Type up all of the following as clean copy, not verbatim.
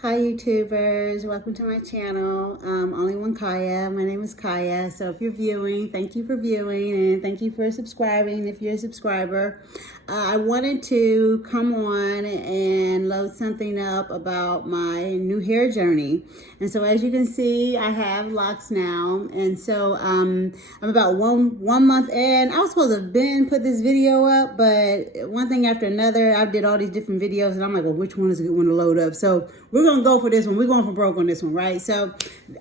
Hi YouTubers, welcome to my channel. Only one Kaya. My name is Kaya. So if you're viewing, thank you for viewing and thank you for subscribing if you're a subscriber. I wanted to come on and load something up about my new hair journey. And so as you can see, I have locks now. And so I'm about one month in. I was supposed to have been put this video up, but one thing after another, I did all these different videos and I'm like, well, which one is a good one to load up? So we're gonna go for this one. We're going for broke on this one, right? So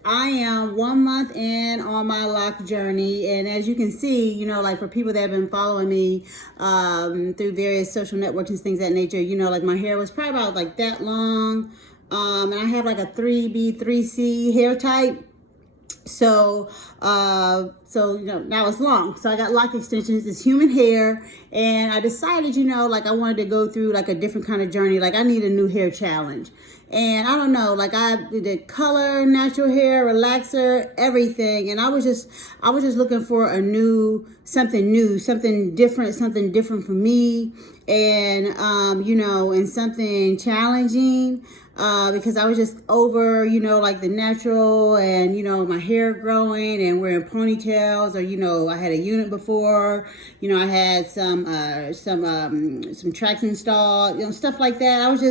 I am 1 month in on my lock journey, and as you can see, you know, like for people that have been following me through various social networks and things of that nature, you know, like my hair was probably about like that long, and I have like a 3B, 3C hair type. So you know, now it's long. So I got lock extensions. It's human hair, and I decided, you know, like I wanted to go through like a different kind of journey. Like I need a new hair challenge, and I don't know, like I did color, natural hair, relaxer, everything, and I was just looking for a something different, something different for me, and you know, and something challenging. Because I was just over, you know, like the natural and, you know, my hair growing and wearing ponytails, or, you know, I had a unit before, you know, I had some tracks installed, you know, stuff like that. I was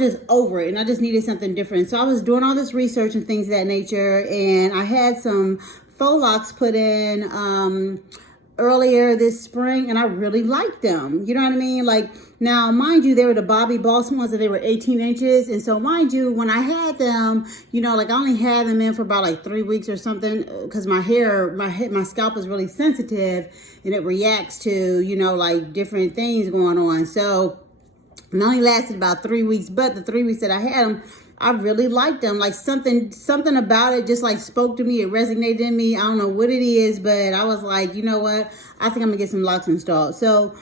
just over it, and I just needed something different. So I was doing all this research and things of that nature, and I had some faux locks put in, earlier this spring, and I really liked them. You know what I mean? Like, now, mind you, they were the Bobby Boss ones, and they were 18 inches. And so, mind you, when I had them, you know, like I only had them in for about like 3 weeks or something, because my scalp is really sensitive, and it reacts to, you know, like different things going on. So it only lasted about 3 weeks, but the 3 weeks that I had them, I really liked them. Like something about it just like spoke to me. It resonated in me. I don't know what it is, but I was like, you know what? I think I'm gonna get some locks installed. So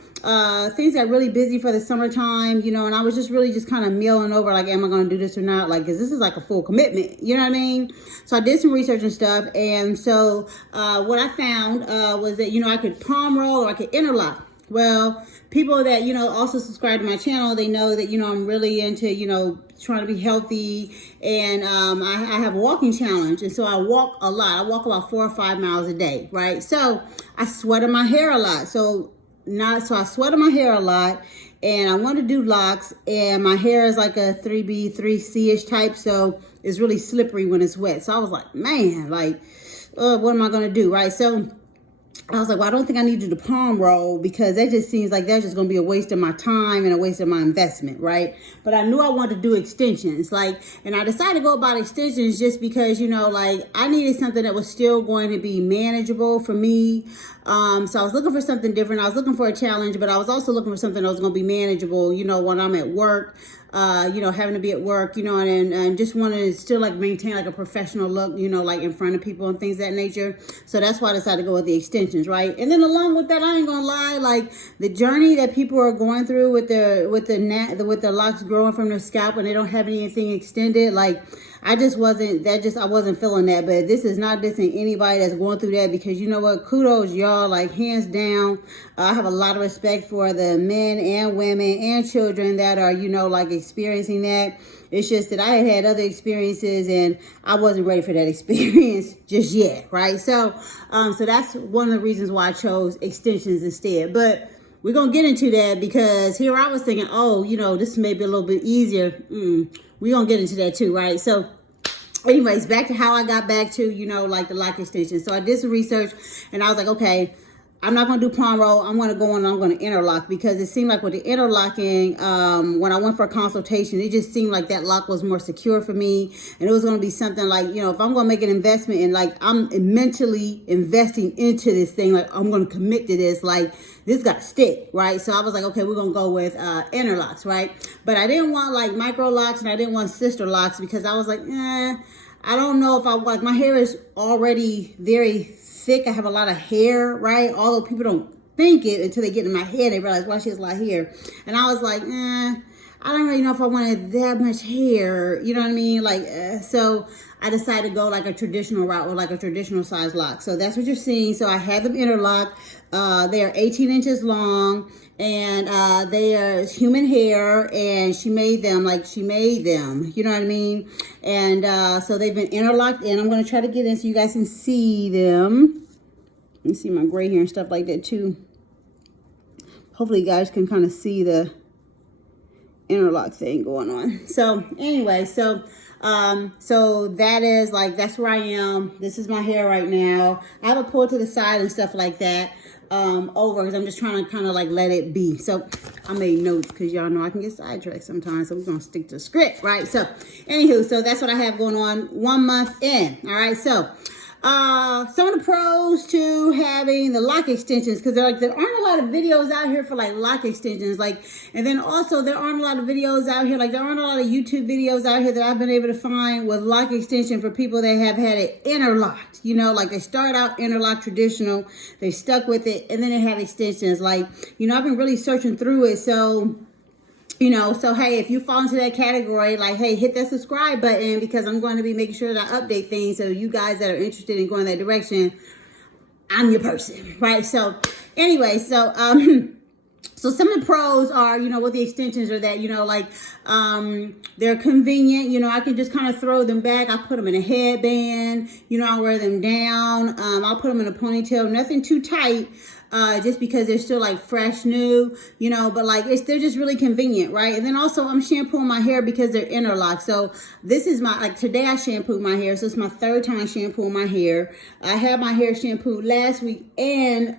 things got really busy for the summertime, you know, and I was just really just kind of milling over like, am I gonna do this or not? Like, cause this is like a full commitment, you know what I mean? So I did some research and stuff, and so what I found was that, you know, I could palm roll or I could interlock. Well, people that, you know, also subscribe to my channel, they know that, you know, I'm really into, you know, trying to be healthy, and I have a walking challenge, and so I walk a lot. I walk about 4 or 5 miles a day, right? So I sweat in my hair a lot. So I sweat in my hair a lot, and I want to do locks, and my hair is like a 3B, 3C-ish type, so it's really slippery when it's wet. So I was like, man, like, what am I going to do, right? So I was like, well, I don't think I need to do the palm roll, because that just seems like that's just going to be a waste of my time and a waste of my investment, right? But I knew I wanted to do extensions, like, and I decided to go about extensions just because, you know, like I needed something that was still going to be manageable for me. So I was looking for something different. I was looking for a challenge, but I was also looking for something that was going to be manageable, you know, when I'm at work. You know, having to be at work, you know, and just wanted to still like maintain like a professional look, you know, like in front of people and things of that nature. So that's why I decided to go with the extensions, right? And then along with that, I ain't gonna lie, like the journey that people are going through with the locks growing from their scalp and they don't have anything extended, like I wasn't feeling that. But this is not dissing anybody that's going through that, because you know what, kudos y'all, like hands down. I have a lot of respect for the men and women and children that are, you know, like experiencing that. It's just that I had other experiences and I wasn't ready for that experience just yet, right? So that's one of the reasons why I chose extensions instead. But we're going to get into that, because here I was thinking, oh, you know, this may be a little bit easier. We're going to get into that too, right? So anyways, back to how I got back to, you know, like the lock extension. So I did some research and I was like, okay, I'm not going to do palm roll. I'm going to go on and I'm going to interlock, because it seemed like with the interlocking, when I went for a consultation, it just seemed like that lock was more secure for me. And it was going to be something like, you know, if I'm going to make an investment and like I'm mentally investing into this thing, like I'm going to commit to this, like this got to stick, right? So I was like, okay, we're going to go with interlocks, right? But I didn't want like micro locks and I didn't want sister locks, because I was like, I don't know if I like, my hair is already very thick. I have a lot of hair, right? Although people don't think it until they get in my head, they realize, wow, she has a lot of hair. And I was like, I I don't really know if I wanted that much hair, you know what I mean? Like, so I decided to go like a traditional route with like a traditional size lock. So that's what you're seeing. So I had them interlocked. They are 18 inches long, and they are human hair, and she made them, you know what I mean? And so they've been interlocked in. I'm going to try to get in so you guys can see them. You see my gray hair and stuff like that too. Hopefully you guys can kind of see the interlock thing going on. So anyway, so that is like, that's where I am. This is my hair right now. I have a pull to the side and stuff like that over, because I'm just trying to kind of like let it be. So I made notes because y'all know I can get sidetracked sometimes, so we're gonna stick to the script, right? So anywho, so that's what I have going on 1 month in. All right, so some of the pros to having the lock extensions, because there aren't a lot of videos out here for like lock extensions, like, and then also there aren't a lot of videos out here, like there aren't a lot of YouTube videos out here that I've been able to find with lock extension for people that have had it interlocked, you know, like they start out interlocked traditional, they stuck with it, and then they have extensions. Like, you know, I've been really searching through it, so you know, so hey, if you fall into that category, like, hey, hit that subscribe button, because I'm going to be making sure that I update things. So you guys that are interested in going that direction, I'm your person, right? So anyway, so so some of the pros are, you know, with the extensions are that, you know, like they're convenient. You know, I can just kind of throw them back. I put them in a headband, you know, I wear them down. I'll put them in a ponytail, nothing too tight. Just because they're still like fresh new, you know, but like they're just really convenient, right? And then also I'm shampooing my hair because they're interlocked. So this is my, like today I shampooed my hair. So it's my third time shampooing my hair. I had my hair shampooed last week, and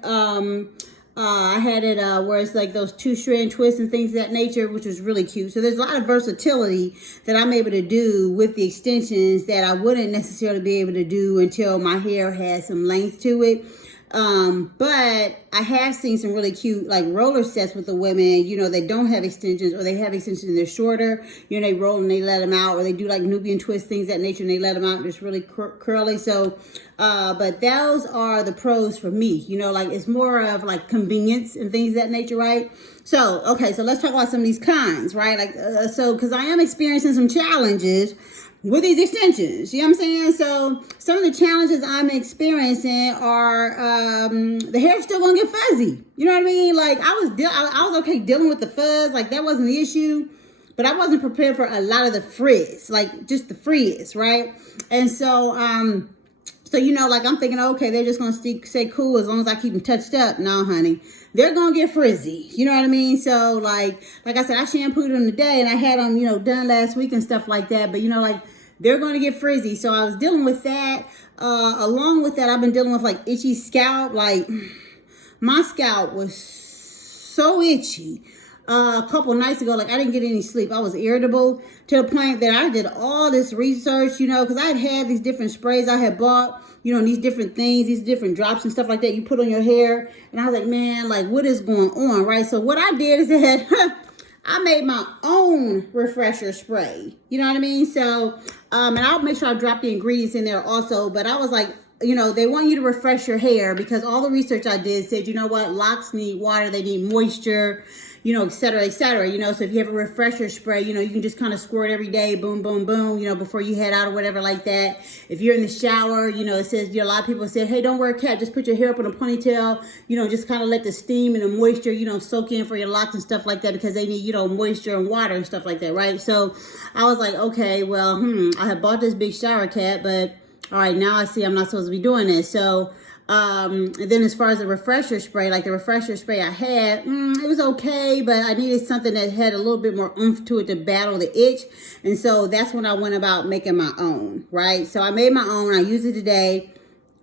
I had it where it's like those 2-strand twists and things of that nature, which was really cute. So there's a lot of versatility that I'm able to do with the extensions that I wouldn't necessarily be able to do until my hair has some length to it. But I have seen some really cute like roller sets with the women, you know, they don't have extensions, or they have extensions and they're shorter, you know, they roll and they let them out, or they do like Nubian twist, things of that nature, and they let them out, and it's really curly. So but those are the pros for me, you know, like it's more of like convenience and things of that nature, right? So okay, so let's talk about some of these cons, right? Like so because I am experiencing some challenges with these extensions, you know what I'm saying? So some of the challenges I'm experiencing are the hair's still gonna get fuzzy. You know what I mean? Like I was okay dealing with the fuzz, like that wasn't the issue, but I wasn't prepared for a lot of the frizz, like just the frizz, right? And so so you know, like I'm thinking, okay, they're just gonna stay cool as long as I keep them touched up. No, honey, they're gonna get frizzy. You know what I mean? So like I said, I shampooed them today, and I had them, you know, done last week and stuff like that. But you know, like they're gonna get frizzy. So I was dealing with that. Along with that, I've been dealing with like itchy scalp. Like my scalp was so itchy. A couple nights ago, like I didn't get any sleep. I was irritable to the point that I did all this research, you know, because I had these different sprays I had bought, you know, these different things, these different drops and stuff like that you put on your hair. And I was like, man, like what is going on, right? So what I did is that I made my own refresher spray. You know what I mean? So, and I'll make sure I drop the ingredients in there also. But I was like, you know, they want you to refresh your hair, because all the research I did said, you know what, locks need water, they need moisture, you know, et cetera, you know. So if you have a refresher spray, you know, you can just kind of squirt every day, boom, boom, boom, you know, before you head out or whatever like that. If you're in the shower, you know, it says, you know, a lot of people say, hey, don't wear a cap, just put your hair up in a ponytail, you know, just kind of let the steam and the moisture, you know, soak in for your locks and stuff like that, because they need, you know, moisture and water and stuff like that, right? So I was like, okay, well, I had bought this big shower cap, but all right, now I see I'm not supposed to be doing this. So and then as far as the refresher spray, like the refresher spray I had, it was okay, but I needed something that had a little bit more oomph to it to battle the itch. And so that's when I went about making my own, right? So I made my own. I used it today.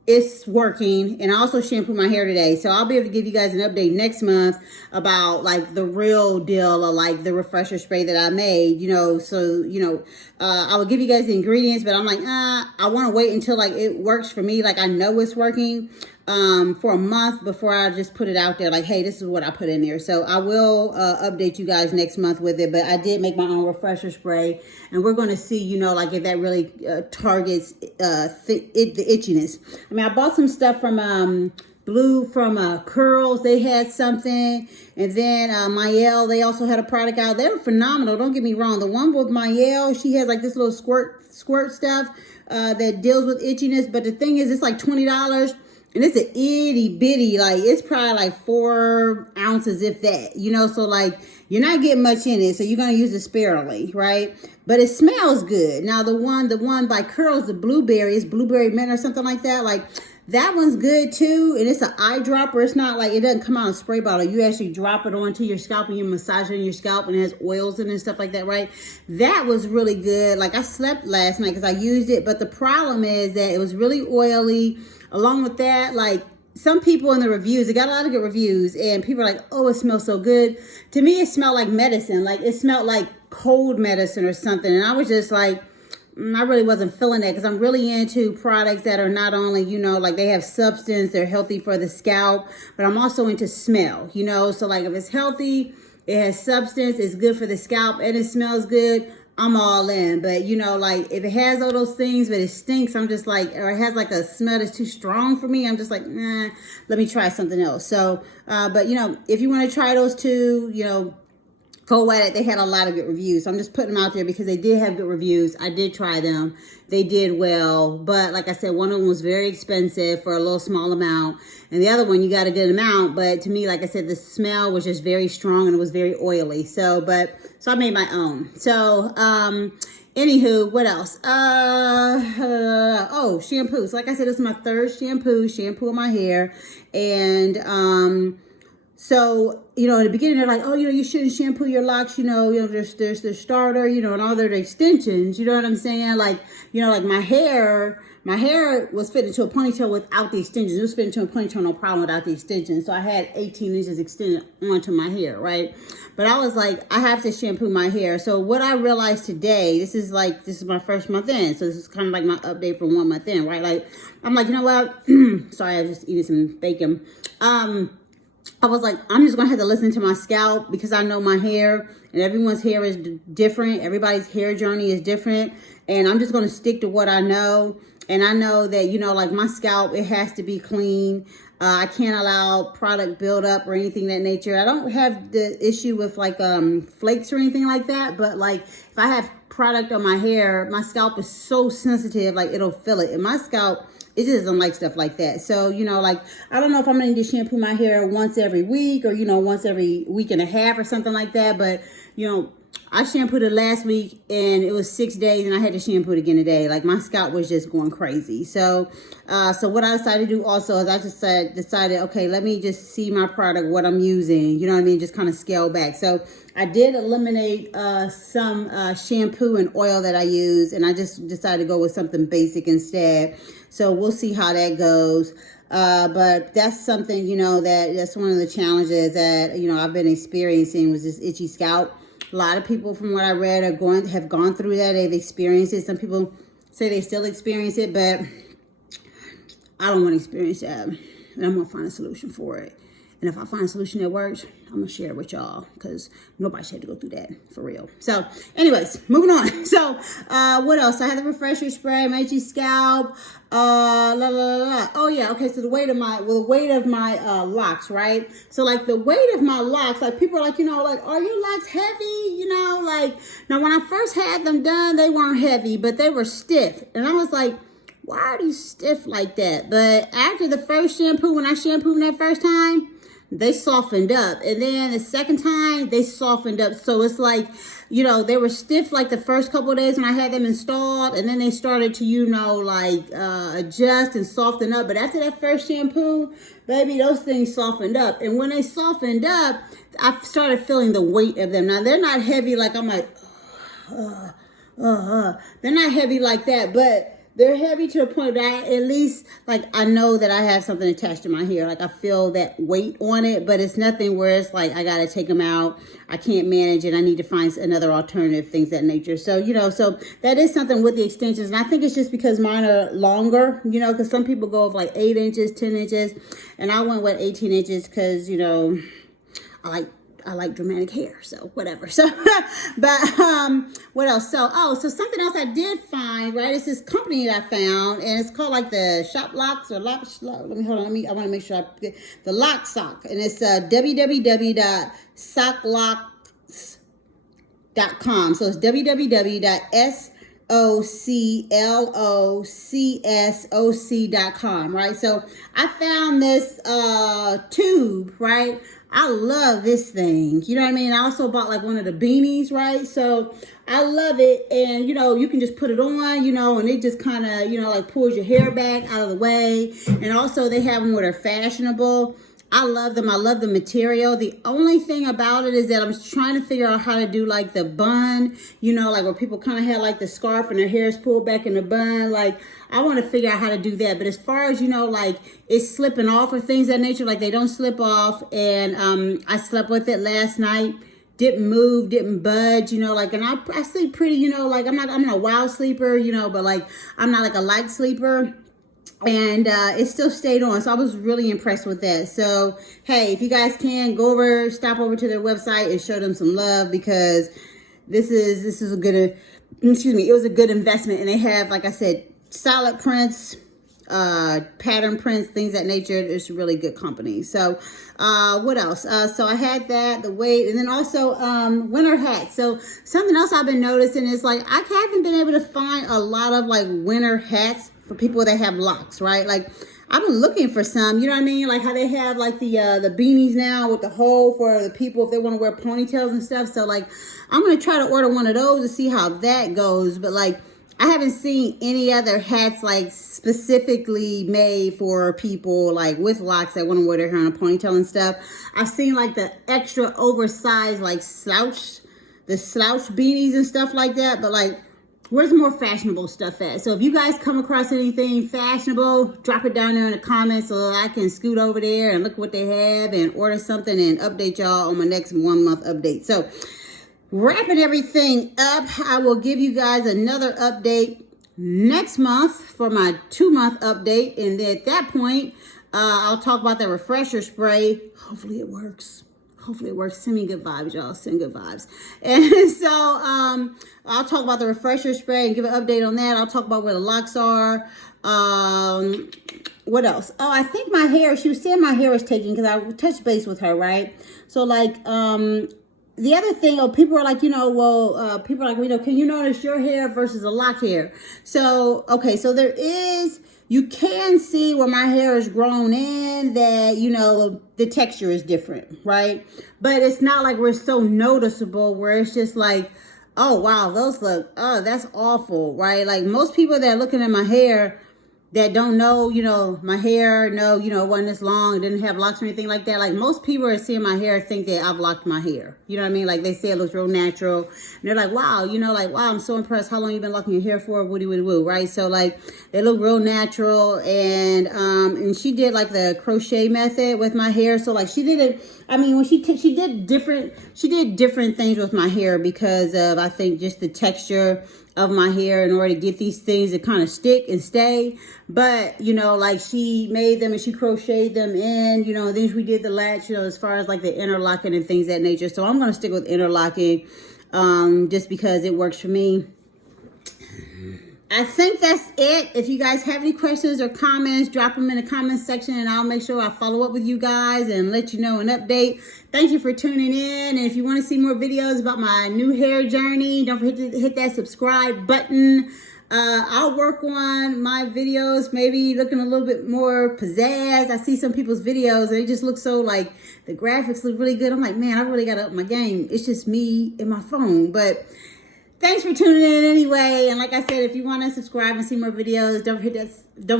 It's working. And I also shampoo my hair today. So I'll be able to give you guys an update next month about like the real deal of like the refresher spray that I made, you know. So, you know, I will give you guys the ingredients, but I'm like, I want to wait until like it works for me. Like I know it's working for a month before I just put it out there. Like, hey, this is what I put in there. So I will update you guys next month with it. But I did make my own refresher spray, and we're going to see, you know, like if that really targets the itchiness. I mean, I bought some stuff from Blue from Curls, they had something. And then Mayel, they also had a product out. They were phenomenal. Don't get me wrong. The one with Mayel, she has like this little squirt stuff that deals with itchiness. But the thing is, it's like $20. And it's an itty bitty, like it's probably like 4 ounces, if that, you know, so like you're not getting much in it. So you're going to use it sparingly, right? But it smells good. Now the one by Curls, the blueberry, it's blueberry mint or something like that. Like that one's good too. And it's an eyedropper. It's not like, it doesn't come out in a spray bottle. You actually drop it onto your scalp and you massage it in your scalp, and it has oils in it and stuff like that, right? That was really good. Like I slept last night because I used it. But the problem is that it was really oily. Along with that, like some people in the reviews, it got a lot of good reviews, and people are like, oh, it smells so good. To me, it smelled like medicine. Like it smelled like cold medicine or something. And I was just like, I really wasn't feeling that, because I'm really into products that are not only, you know, like they have substance, they're healthy for the scalp, but I'm also into smell, you know. So like if it's healthy, it has substance, it's good for the scalp, and it smells good, I'm all in. But you know, like if it has all those things but it stinks, I'm just like, or it has like a smell that's too strong for me, I'm just like, nah, let me try something else. So but you know, if you want to try those two, you know, go at it. They had a lot of good reviews. So I'm just putting them out there because they did have good reviews. I did try them. They did well. But like I said, one of them was very expensive for a little small amount. And the other one, you got a good amount. But to me, like I said, the smell was just very strong and it was very oily. So I made my own. So, anywho, what else? Oh, shampoo. So like I said, this is my third shampoo in my hair. And, so, you know, in the beginning, they're like, oh, you know, you shouldn't shampoo your locks. You know, there's the starter, you know, and all their extensions. You know what I'm saying? Like, you know, like my hair was fitted into a ponytail without the extensions. It was fitted into a ponytail, no problem, without the extensions. So I had 18 inches extended onto my hair, right? But I was like, I have to shampoo my hair. So what I realized today, this is my first month in. So this is kind of like my update from 1 month in, right? Like, I'm like, you know what? Sorry, I was just eating some bacon. I was like, I'm just going to have to listen to my scalp, because I know my hair, and everyone's hair is different. Everybody's hair journey is different. And I'm just going to stick to what I know. And I know that, you know, like my scalp, it has to be clean. I can't allow product buildup or anything of that nature. I don't have the issue with like flakes or anything like that. But like if I have product on my hair, my scalp is so sensitive, like it'll feel it. And my scalp, it just doesn't like stuff like that. So, you know, like, I don't know if I'm going to shampoo my hair once every week or, you know, once every week and a half or something like that. But, you know, I shampooed it last week and it was 6 days and I had to shampoo it again today. Like my scalp was just going crazy. So, so what I decided to do also is I just decided, okay, let me just see my product, what I'm using, you know what I mean? Just kind of scale back. So I did eliminate some shampoo and oil that I use, and I just decided to go with something basic instead. So we'll see how that goes. But that's something, you know, that's one of the challenges that, you know, I've been experiencing, was this itchy scalp. A lot of people, from what I read, have gone through that. They've experienced it. Some people say they still experience it, but I don't want to experience that. And I'm going to find a solution for it. And if I find a solution that works, I'm going to share it with y'all, because nobody should have to go through that, for real. So, anyways, moving on. So, what else? I had the refresher spray, my itchy scalp. Oh, yeah. Okay, so the weight of my locks, right? So, like, the weight of my locks, like, people are like, you know, like, are your locks heavy? You know, like, now, when I first had them done, they weren't heavy, but they were stiff. And I was like, why are these stiff like that? But after the first shampoo, when I shampooed them that first time, they softened up. And then the second time, they softened up. So it's like, you know, they were stiff like the first couple of days when I had them installed. And then they started to, you know, like adjust and soften up. But after that first shampoo, baby, those things softened up. And when they softened up, I started feeling the weight of them. Now, they're not heavy like I'm like, they're not heavy like that. But they're heavy to a point that at least, like, I know that I have something attached to my hair. Like, I feel that weight on it, but it's nothing where it's like, I got to take them out. I can't manage it. I need to find another alternative, things of that nature. So, you know, so that is something with the extensions. And I think it's just because mine are longer, you know, because some people go with like 8 inches, 10 inches. And I went with 18 inches because, you know, I like dramatic hair, so whatever. So, but What else? So something else I did find, right? It's this company that I found, and it's called like the Shop Locks or let me hold on. I want to make sure I get the Lock Sock, and it's www.socklocks.com. So it's www.soclocsoc.com, right? So I found this tube, right? I love this thing. You know what I mean? I also bought like one of the beanies, right? So I love it. And, you know, you can just put it on, you know, and it just kind of, you know, like pulls your hair back out of the way. And also they have them where they're fashionable. I love them. I love the material. The only thing about it is that I'm trying to figure out how to do like the bun, you know, like where people kind of have like the scarf and their hair is pulled back in the bun. Like I want to figure out how to do that. But as far as, you know, like it's slipping off or things of that nature, like they don't slip off. And I slept with it last night. Didn't move, didn't budge, you know, like, and I sleep pretty, you know, like I'm not a wild sleeper, you know, but like I'm not like a light sleeper. And it still stayed on, so I was really impressed with that. So hey, if you guys can stop over to their website and show them some love, because this is a good, it was a good investment. And they have, like I said, solid prints, pattern prints, things of that nature. It's a really good company. So what else? So I had that, the weight, and then also winter hats. So something else I've been noticing is like I haven't been able to find a lot of like winter hats for people that have locks, right? Like I've been looking for some, you know what I mean? Like how they have like the beanies now with the hole for the people if they want to wear ponytails and stuff. So like I'm going to try to order one of those to see how that goes. But like I haven't seen any other hats like specifically made for people like with locks that want to wear their hair in a ponytail and stuff. I've seen like the extra oversized like slouch beanies and stuff like that. But like, where's more fashionable stuff at? So if you guys come across anything fashionable, drop it down there in the comments so I can scoot over there and look what they have and order something and update y'all on my next 1 month update. So wrapping everything up, I will give you guys another update next month for my 2 month update. And then at that point, I'll talk about the refresher spray. Hopefully it works. Send me good vibes, y'all. Send good vibes. And so I'll talk about the refresher spray and give an update on that. I'll talk about where the locks are. What else? Oh, I think my hair, she was saying my hair was taken because I touched base with her, right? So like the other thing, people are like, you know, people are like, you know, can you notice your hair versus a lock hair? So, okay, so you can see where my hair is grown in that, you know, the texture is different, right? But it's not like we're so noticeable where it's just like, oh, wow, that's awful, right? Like most people that are looking at my hair that don't know, you know, my hair, know, you know, it wasn't this long, it didn't have locks or anything like that. Like most people are seeing my hair think that I've locked my hair. You know what I mean? Like they say it looks real natural. And they're like, wow, you know, like, wow, I'm so impressed. How long you been locking your hair for? Woody, woody, woo, right? So like they look real natural. And she did like the crochet method with my hair. So like she did it. I mean, when she did different things with my hair because of, I think, just the texture of my hair in order to get these things to kind of stick and stay. But, you know, like she made them and she crocheted them in, you know, and then we did the latch, you know, as far as like the interlocking and things of that nature. So I'm going to stick with interlocking just because it works for me. I think that's it. If you guys have any questions or comments, drop them in the comments section and I'll make sure I follow up with you guys and let you know an update. Thank you for tuning in. And if you want to see more videos about my new hair journey, don't forget to hit that subscribe button. I'll work on my videos, maybe looking a little bit more pizzazz. I see some people's videos and they just look so like, the graphics look really good. I'm like, man, I really got to up my game. It's just me and my phone. But thanks for tuning in anyway. And like I said, if you want to subscribe and see more videos, don't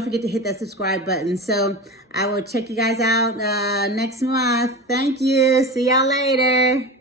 forget to hit that subscribe button. So I will check you guys out next month. Thank you. See y'all later.